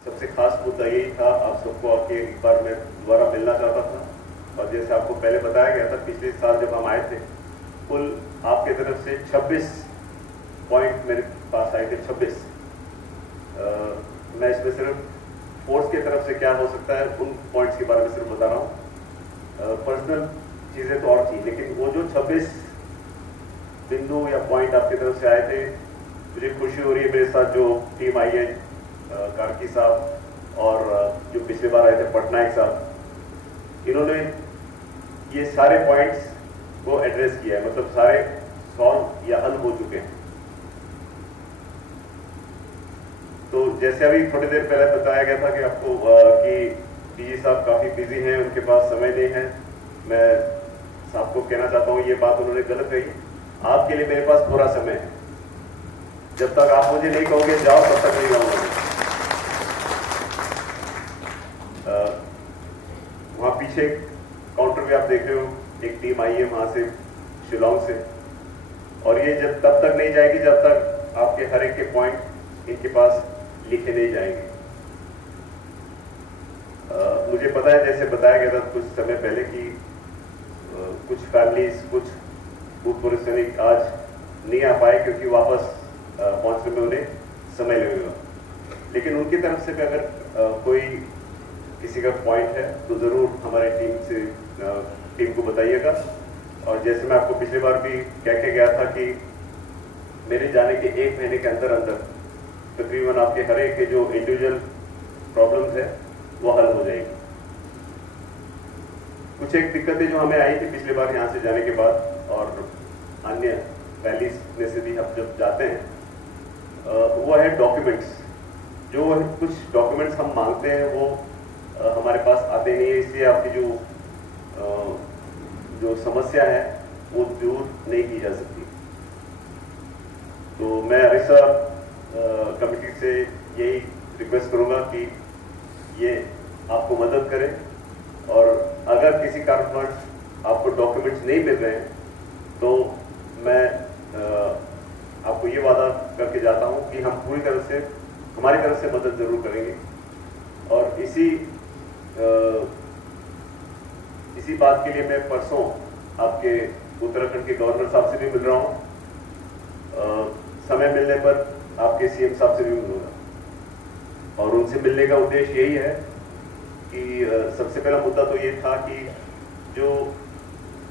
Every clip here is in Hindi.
सबसे खास मुद्दा यही था, आप सबको आके एक बार मैं दोबारा मिलना चाहता था। और जैसे आपको पहले बताया गया था, पिछले साल जब हम आए थे, कुल आपके तरफ से 26 पॉइंट मेरे पास आए थे। 26 मैं इसमें सिर्फ फोर्स की तरफ से क्या हो सकता है उन पॉइंट्स के बारे में सिर्फ बता रहा हूँ। पर्सनल चीज़ें तो और थी, लेकिन वो जो 26 बिंदु या पॉइंट आपकी तरफ से आए थे, मुझे खुशी हो रही है। मेरे साथ जो टीम आई है, कार्की साहब और जो पिछले बार आए थे पटनायक साहब, इन्होंने ये सारे पॉइंट्स को एड्रेस किया है, मतलब सारे सॉल्व या हल हो चुके हैं। तो जैसे अभी थोड़ी देर पहले बताया गया था कि आपको कि डीजी साहब काफी बिजी हैं, उनके पास समय नहीं है। मैं साहब को कहना चाहता हूँ, ये बात उन्होंने गलत कही। आपके लिए मेरे पास पूरा समय है। जब तक आप मुझे नहीं कहोगे जाओ, तब तक नहीं जाऊंगा। वहां पीछे काउंटर पे आप देख रहे हो, एक टीम आई है वहां से, शिलोंग से, और ये जब तब तक नहीं जाएगी जब तक आपके हर एक के पॉइंट इनके पास लिखे नहीं जाएंगे। मुझे पता है, जैसे बताया गया था कुछ समय पहले कि कुछ फैमिलीज, कुछ भूतपूर्व सैनिक आज नहीं आ पाए क्योंकि वापस पहुंचने में उन्हें समय लगेगा। लेकिन उनकी तरफ से भी अगर कोई किसी का पॉइंट है तो जरूर हमारे टीम को बताइएगा। और जैसे मैं आपको पिछली बार भी कह के गया था कि मेरे जाने के 1 महीने के अंदर अंदर तकरीबन आपके हर एक के जो इंडिविजुअल प्रॉब्लम्स है वो हल हो जाएगी। कुछ एक दिक्कतें जो हमें आई थी पिछली बार यहाँ से जाने के बाद, और अन्य रैलीज में से भी हम जब जाते हैं, वो है डॉक्यूमेंट्स। जो कुछ डॉक्यूमेंट्स हम मांगते हैं वो हमारे पास आते नहीं है, इसलिए आपकी जो समस्या है वो दूर नहीं की जा सकती। तो मैं अरिसा कमेटी से यही रिक्वेस्ट करूंगा कि ये आपको मदद करें, और अगर किसी कारणवश आपको डॉक्यूमेंट्स नहीं मिल रहे हैं तो मैं आपको ये वादा करके जाता हूं कि हम पूरी तरह से, हमारी तरफ से मदद जरूर करेंगे। और इसी बात के लिए मैं परसों आपके उत्तराखंड के गवर्नर साहब से भी मिल रहा हूं। समय मिलने पर आपके सीएम साहब से भी मिलूंगा, और उनसे मिलने का उद्देश्य यही है कि सबसे पहला मुद्दा तो ये था कि जो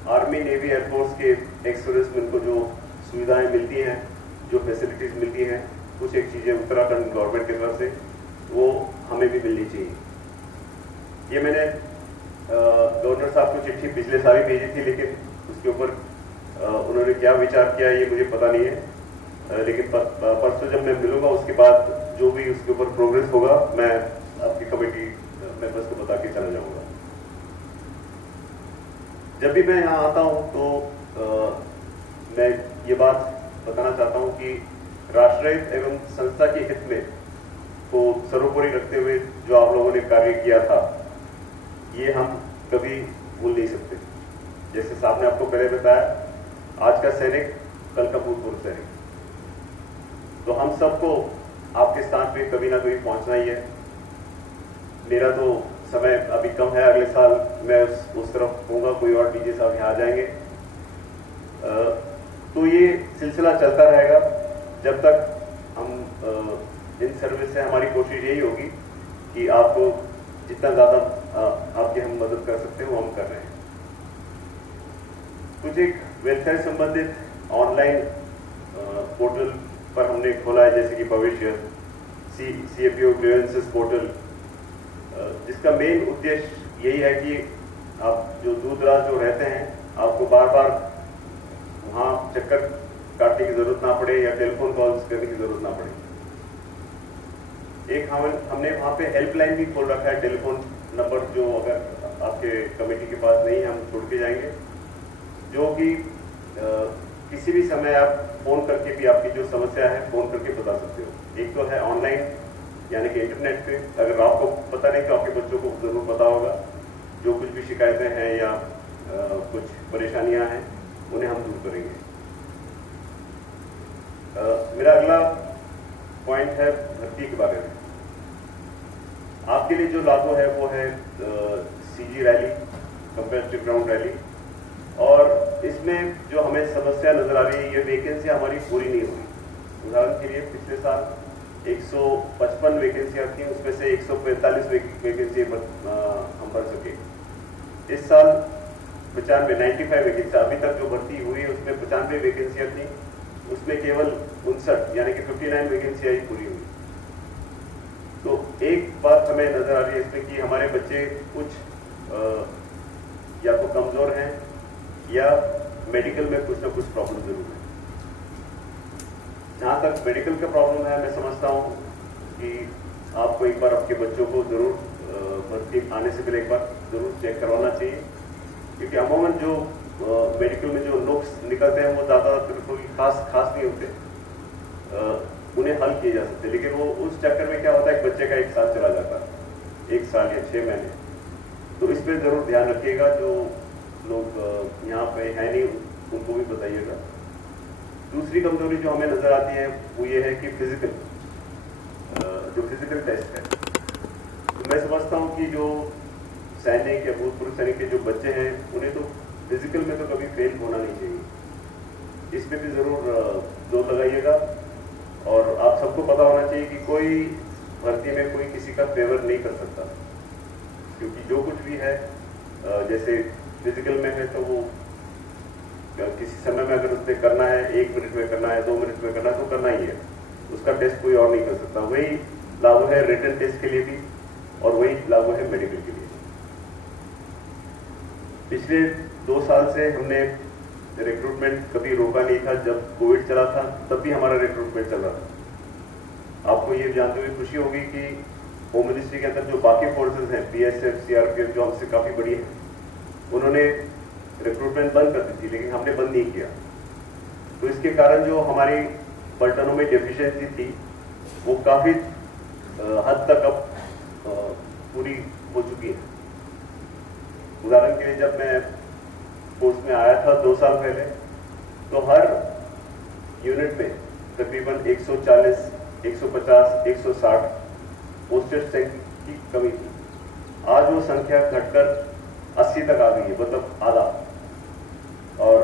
आर्मी, नेवी, एयरफोर्स के एक्स सर्विसमैन को जो सुविधाएं मिलती हैं, जो फैसिलिटीज मिलती हैं, कुछ एक चीजें उत्तराखंड गवर्नमेंट की तरफ से वो हमें भी मिलनी चाहिए। ये मैंने गवर्नर साहब को चिट्ठी पिछले साल ही भेजी थी, लेकिन उसके ऊपर उन्होंने क्या विचार किया ये मुझे पता नहीं है। लेकिन परसों जब मैं मिलूंगा उसके बाद जो भी उसके ऊपर प्रोग्रेस होगा मैं आपकी कमेटी मेंबर्स को बता के चला जाऊंगा। जब भी मैं यहाँ आता हूँ तो मैं ये बात बताना चाहता हूँ कि राष्ट्रहित एवं संस्था के हित में को सर्वोपरि रखते हुए जो आप लोगों ने कार्य किया था, ये हम कभी भूल नहीं सकते। जैसे साहब ने आपको पहले बताया, आज का सैनिक कल का भूतपूर्व सैनिक, तो हम सबको आपके स्थान पे कभी ना कभी पहुंचना ही है। मेरा तो समय अभी कम है, अगले साल मैं उस तरफ होऊंगा, कोई और डीजे साहब यहाँ आ जाएंगे। तो ये सिलसिला चलता रहेगा जब तक हम इन सर्विस से, हमारी कोशिश यही होगी कि आपको जितना ज्यादा आपकी हम मदद कर सकते हैं वो हम कर रहे हैं। कुछ एक वेलफेयर संबंधित ऑनलाइन पोर्टल पर हमने खोला है, जैसे कि भविष्य CFPO ग्रीवेंसेस पोर्टल, जिसका मेन उद्देश्य यही है कि आप जो दूर दराज जो रहते हैं, आपको बार बार वहां चक्कर काटने की जरूरत ना पड़े या टेलीफोन कॉल्स करने की जरूरत ना पड़े। एक हमने वहां पे हेल्पलाइन भी खोल रखा है, टेलीफोन नंबर जो अगर आपके कमेटी के पास नहीं है हम छोड़ के जाएंगे, जो कि किसी भी समय आप फोन करके भी आपकी जो समस्या है फोन करके बता सकते हो। एक तो है ऑनलाइन, यानी कि इंटरनेट पे, अगर आपको पता नहीं तो आपके बच्चों को जरूर पता होगा, जो कुछ भी शिकायतें हैं या कुछ परेशानियां हैं उन्हें हम दूर करेंगे। मेरा अगला पॉइंट है भर्ती के बारे में। आपके लिए जो लागू है वो है CG rally, comparative ground rally. और इसमें जो हमें समस्या नजर आ रही है, ये वैकेंसी हमारी पूरी नहीं हुई। उदाहरण के लिए पिछले साल 155 वैकेंसियां थी, उसमें से 145 वैकेंसी हम भर सके। इस साल 95 वैकेंसी अभी तक जो भर्ती हुई है उसमें 95 वैकेंसियां थी, उसमें केवल 59 यानी कि 59 वैकेंसियां ही पूरी हुई। तो एक बात हमें नजर आ रही है इसमें कि हमारे बच्चे कुछ या तो कमजोर हैं या मेडिकल में कुछ ना कुछ प्रॉब्लम जरूर है। जहां तक मेडिकल का प्रॉब्लम है, मैं समझता हूं कि आपको एक बार आपके बच्चों को जरूर भर्ती आने से पहले एक बार जरूर चेक करवाना चाहिए, क्योंकि अमूमन जो मेडिकल में जो नुक्स निकलते हैं वो ज्यादातर कोई खास नहीं होते, उन्हें हल किए जा सकते, लेकिन वो उस चक्कर में क्या होता है, एक बच्चे का 1 साल चला जाता है, 1 साल या 6 महीने। तो इस पर जरूर ध्यान रखिएगा। जो लोग यहाँ पे है नहीं उनको भी बताइएगा। दूसरी कमजोरी जो हमें नजर आती है वो ये है कि जो फिजिकल टेस्ट है, तो मैं समझता हूँ कि जो सैनिक या भूतपूर्व सैनिक के जो बच्चे हैं उन्हें तो फिजिकल में तो कभी फेल होना नहीं चाहिए। इसमें भी जरूर जोर लगाइएगा। और आप सबको पता होना चाहिए कि कोई भर्ती में कोई किसी का फेवर नहीं कर सकता, क्योंकि जो कुछ भी है जैसे फिजिकल में है तो वो किसी समय में अगर उसने करना है, 1 मिनट में करना है, 2 मिनट में करना है तो करना ही है, उसका टेस्ट कोई और नहीं कर सकता। वही लागू है रिटन टेस्ट के लिए भी और वही लागू है मेडिकल के लिए। पिछले 2 साल से हमने रिक्रूटमेंट कभी रोका नहीं था। जब कोविड चला था तब भी हमारा रिक्रूटमेंट चल रहा था। आपको ये जानते हुए खुशी होगी कि होम मिनिस्ट्री के अंदर जो बाकी फोर्सेस हैं, बीएसएफ, सीआरपीएफ, जो हमसे काफी बड़ी है, उन्होंने रिक्रूटमेंट बंद कर दी थी, लेकिन हमने बंद नहीं किया। तो इसके कारण जो हमारी पलटनों में डेफिशिएंसी थी वो काफी हद तक अब पूरी हो चुकी है। उदाहरण के लिए जब मैं फोर्स में आया था 2 साल पहले, तो हर यूनिट में तकरीबन 140, 150, 160 पोस्टेड की कमी थी। आज वो संख्या घटकर 80 तक आ गई है, मतलब आधा। और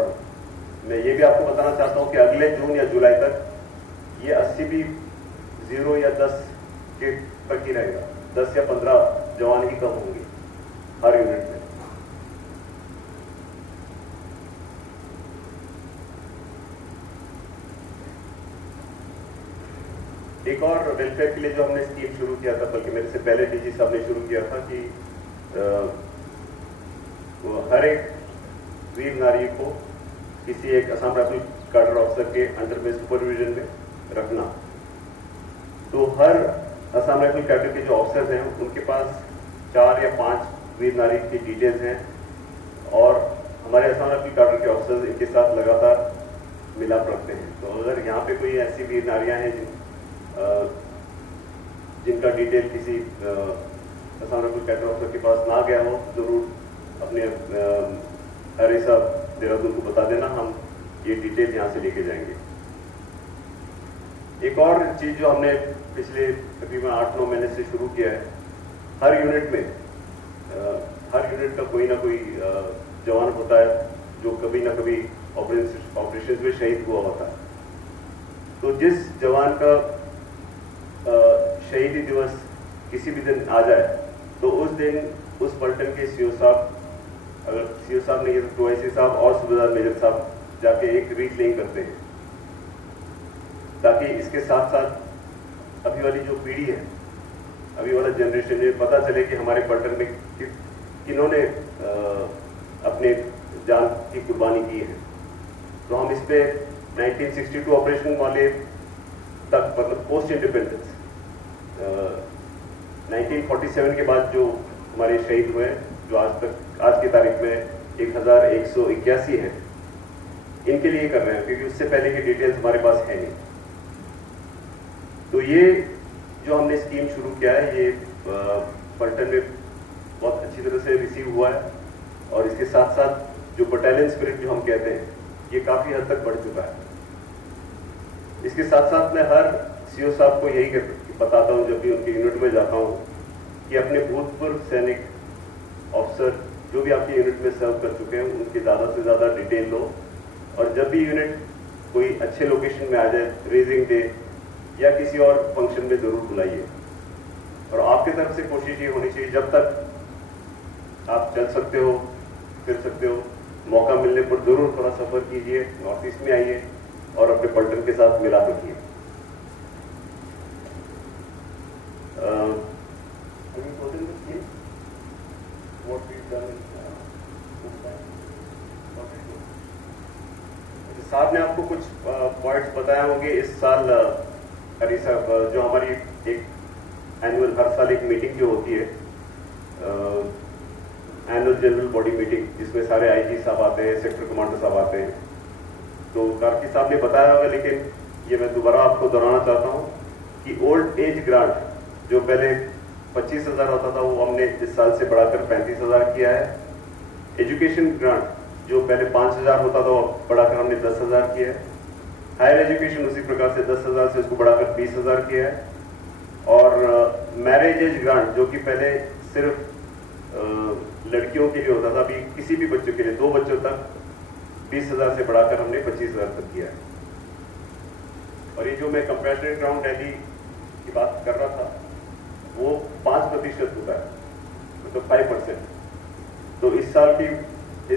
मैं ये भी आपको बताना चाहता हूं कि अगले जून या जुलाई तक ये 80 भी 0 या 10 के तक ही रहेगा। 10 या 15 जवान ही कम होंगे हर यूनिट में। एक और वेलफेयर के लिए जो हमने स्कीम शुरू किया था, बल्कि मेरे से पहले डीजी साहब ने शुरू किया था, कि हर एक वीर नारी को किसी एक असम राइफल कैडर ऑफिसर के अंडर में सुपरविजन में रखना। तो हर असम राइफल कैडर के जो ऑफिसर्स हैं उनके पास 4 या 5 वीर नारी की डिटेल्स हैं, और हमारे असम राइफल कैडर के ऑफिसर्स इनके साथ लगातार मिलाप रखते हैं। तो अगर यहाँ पे कोई ऐसी वीर नारियां हैं जिनका डिटेल किसी असम राइफल कैडर ऑफिसर के पास ना गया हो, जरूर अपने अरे साहब देहरादून को बता देना, हम ये डिटेल यहाँ से लेके जाएंगे। एक और चीज जो हमने पिछले तकरीबन 8-9 महीने से शुरू किया है, हर यूनिट का कोई ना कोई जवान होता है जो कभी ना कभी ऑपरेशन में शहीद हुआ होता है। तो जिस जवान का शहीदी दिवस किसी भी दिन आ जाए, तो उस दिन उस पलटन के सीओ साहब, अगर सीओ साहब नहीं है तो आईसी साहब और सूबेदार मेजर साहब जाके एक रीक्लेम करते हैं, ताकि इसके साथ साथ अभी वाली जो पीढ़ी है, अभी वाला जनरेशन, ये पता चले कि हमारे पलटन में किन्होंने अपने जान की कुर्बानी की है। तो हम इस पे 1962 ऑपरेशन वाले तक, मतलब पोस्ट इंडिपेंडेंस 1947 के बाद जो हमारे शहीद हुए, जो आज की तारीख में 1181 हैं, इनके लिए कर रहे हैं, क्योंकि उससे पहले की डिटेल्स हमारे पास है नहीं। तो ये जो हमने स्कीम शुरू किया है, ये पलटन में बहुत अच्छी तरह से रिसीव हुआ है, और इसके साथ साथ जो बटालियन स्पिरिट जो हम कहते हैं, ये काफी हद तक बढ़ चुका है। इसके साथ साथ मैं हर सीओ साहब को यही बताता हूँ जब भी उनके यूनिट में जाता हूँ, कि अपने भूतपूर्व सैनिक ऑफिसर जो भी आपकी यूनिट में सर्व कर चुके हैं उनकी ज़्यादा से ज़्यादा डिटेल लो, और जब भी यूनिट कोई अच्छे लोकेशन में आ जाए, रेजिंग डे या किसी और फंक्शन में ज़रूर बुलाइए। और आपकी तरफ से कोशिश ये होनी चाहिए, जब तक आप चल सकते हो, फिर सकते हो, मौका मिलने पर जरूर थोड़ा सफर कीजिए, नॉर्थ ईस्ट में आइए और अपने पलटन के साथ मिलाप रखिए। साहब ने आपको कुछ पॉइंट्स बताए होंगे। इस साल हरी साहब जो हमारी एक एनुअल, हर साल एक मीटिंग जो होती है, एनुअल जनरल बॉडी मीटिंग, जिसमें सारे आईजी साहब आते हैं, सेक्टर कमांडर साहब आते हैं, तो कार्की साहब ने बताया होगा, लेकिन ये मैं दोबारा आपको दोहराना चाहता हूँ कि ओल्ड एज ग्रांट जो पहले 25,000 होता था वो हमने इस साल से बढ़ाकर 35,000 किया है। एजुकेशन ग्रांट जो पहले 5,000 होता था वो बढ़ाकर हमने 10,000 किया है। हायर एजुकेशन उसी प्रकार से 10,000 से उसको बढ़ाकर 20,000 किया है। और मैरिज एज ग्रांट जो कि पहले सिर्फ लड़कियों के लिए होता था, अभी किसी भी बच्चों के लिए 2 बच्चों तक 20,000 से बढ़ाकर हमने 25,000 तक किया है। और ये जो मैं कंपैशनेट ग्राउंड रैली की बात कर रहा था वो 5% होता है, मतलब 5%। तो इस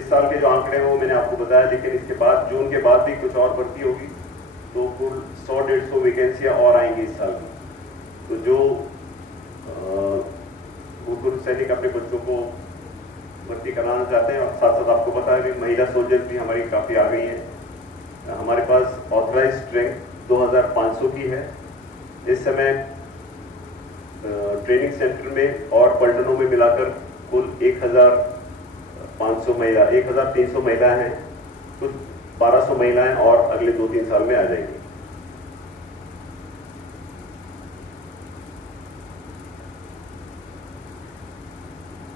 साल के जो आंकड़े हैं वो मैंने आपको बताया, लेकिन इसके बाद जून के बाद भी कुछ और भर्ती होगी, तो कुल 100-150 वैकेंसियां और आएंगी इस साल में। तो जो भूतपूर्व सैनिक अपने बच्चों को भर्ती कराना चाहते हैं, और साथ साथ आपको पता है कि महिला सोल्जर्स भी हमारी काफ़ी आ गई हैं। हमारे पास ऑथराइज स्ट्रेंथ 2,500 की है। इस समय ट्रेनिंग सेंटर में और पलटनों में मिलाकर कुल 1,500 महिला, 1,300 महिलाएं हैं। कुछ 1,200 महिलाएं और अगले 2-3 साल में आ जाएंगी।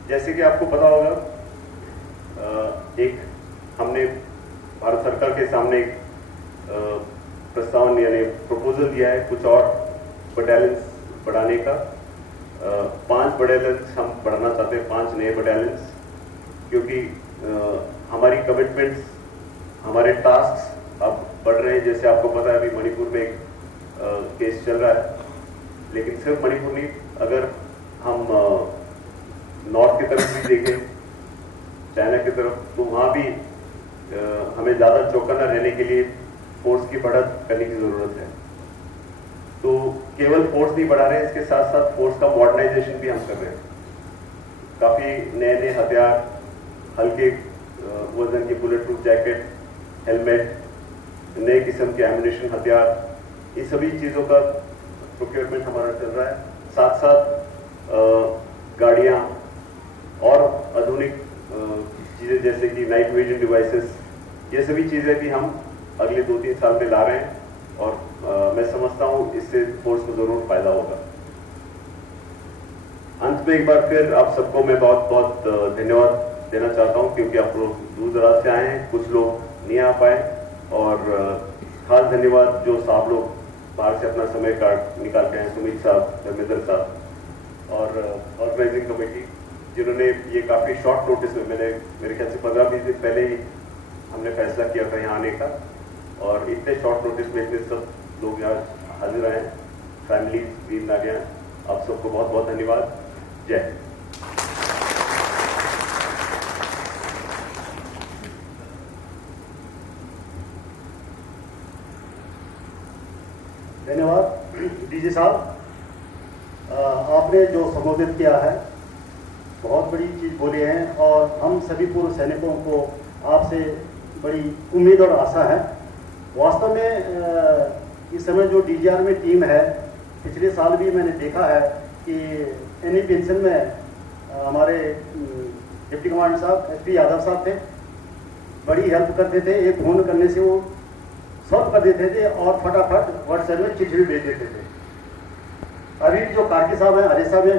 जैसे कि आपको पता होगा, एक हमने भारत सरकार के सामने एक प्रस्तावन यानी प्रपोजल दिया है कुछ और बटालियंस बढ़ाने का। 5 बटालियंस हम बढ़ाना चाहते हैं, 5 नए बटालियंस, क्योंकि हमारी कमिटमेंट्स, हमारे टास्क अब बढ़ रहे हैं। जैसे आपको पता है अभी मणिपुर में एक केस चल रहा है, लेकिन सिर्फ मणिपुर नहीं, अगर हम नॉर्थ की तरफ भी देखें, चाइना की तरफ, तो वहाँ भी हमें ज़्यादा चौकन्ना रहने के लिए फोर्स की बढ़त करने की ज़रूरत है। तो केवल फोर्स नहीं बढ़ा रहे हैं, इसके साथ साथ फोर्स का मॉडर्नाइजेशन भी हम कर रहे हैं। काफ़ी नए नए हथियार, हल्के वजन के बुलेट प्रूफ जैकेट, हेलमेट, नए किस्म के एम्युनिशन हथियार, ये सभी चीज़ों का प्रोक्योरमेंट हमारा चल रहा है। साथ साथ गाड़ियाँ और आधुनिक चीज़ें जैसे कि नाइट विजन डिवाइसेस, ये सभी चीज़ें भी हम अगले 2-3 साल में ला रहे हैं, और मैं समझता हूँ इससे फोर्स को ज़रूर फायदा होगा। अंत में एक बार फिर आप सबको मैं बहुत बहुत धन्यवाद देना चाहता हूँ, क्योंकि आप लोग दूर दराज से आए हैं, कुछ लोग नहीं आ पाए, और खास धन्यवाद जो साहब लोग बाहर से अपना समय निकाल के आए, सुमित साहब, धर्मेंद्र साहब और ऑर्गेनाइजिंग कमेटी, जिन्होंने ये काफ़ी शॉर्ट नोटिस में, मेरे ख्याल से 15-20 दिन पहले ही हमने फैसला किया था यहाँ आने का, और इतने शॉर्ट नोटिस में इतने सब लोग यहाँ हाजिर आए, फैमिली भी आ गए। आप सबको बहुत बहुत धन्यवाद। जय हिंद। धन्यवाद डीजी साहब, आपने जो संबोधित किया है बहुत बड़ी चीज़ बोली है, और हम सभी पूर्व सैनिकों को आपसे बड़ी उम्मीद और आशा है। वास्तव में इस समय जो डीजीआर में टीम है, पिछले साल भी मैंने देखा है कि एनी पेंशन में हमारे डिप्टी कमांडर साहब एसपी यादव साहब थे, बड़ी हेल्प करते थे। एक फोन करने से वो सॉल्व कर देते थे और फटाफट व्हाट्सएप में चिट्ठी भेज देते थे। अभी जो कार्की साहब हैं, हरीश साहब हैं,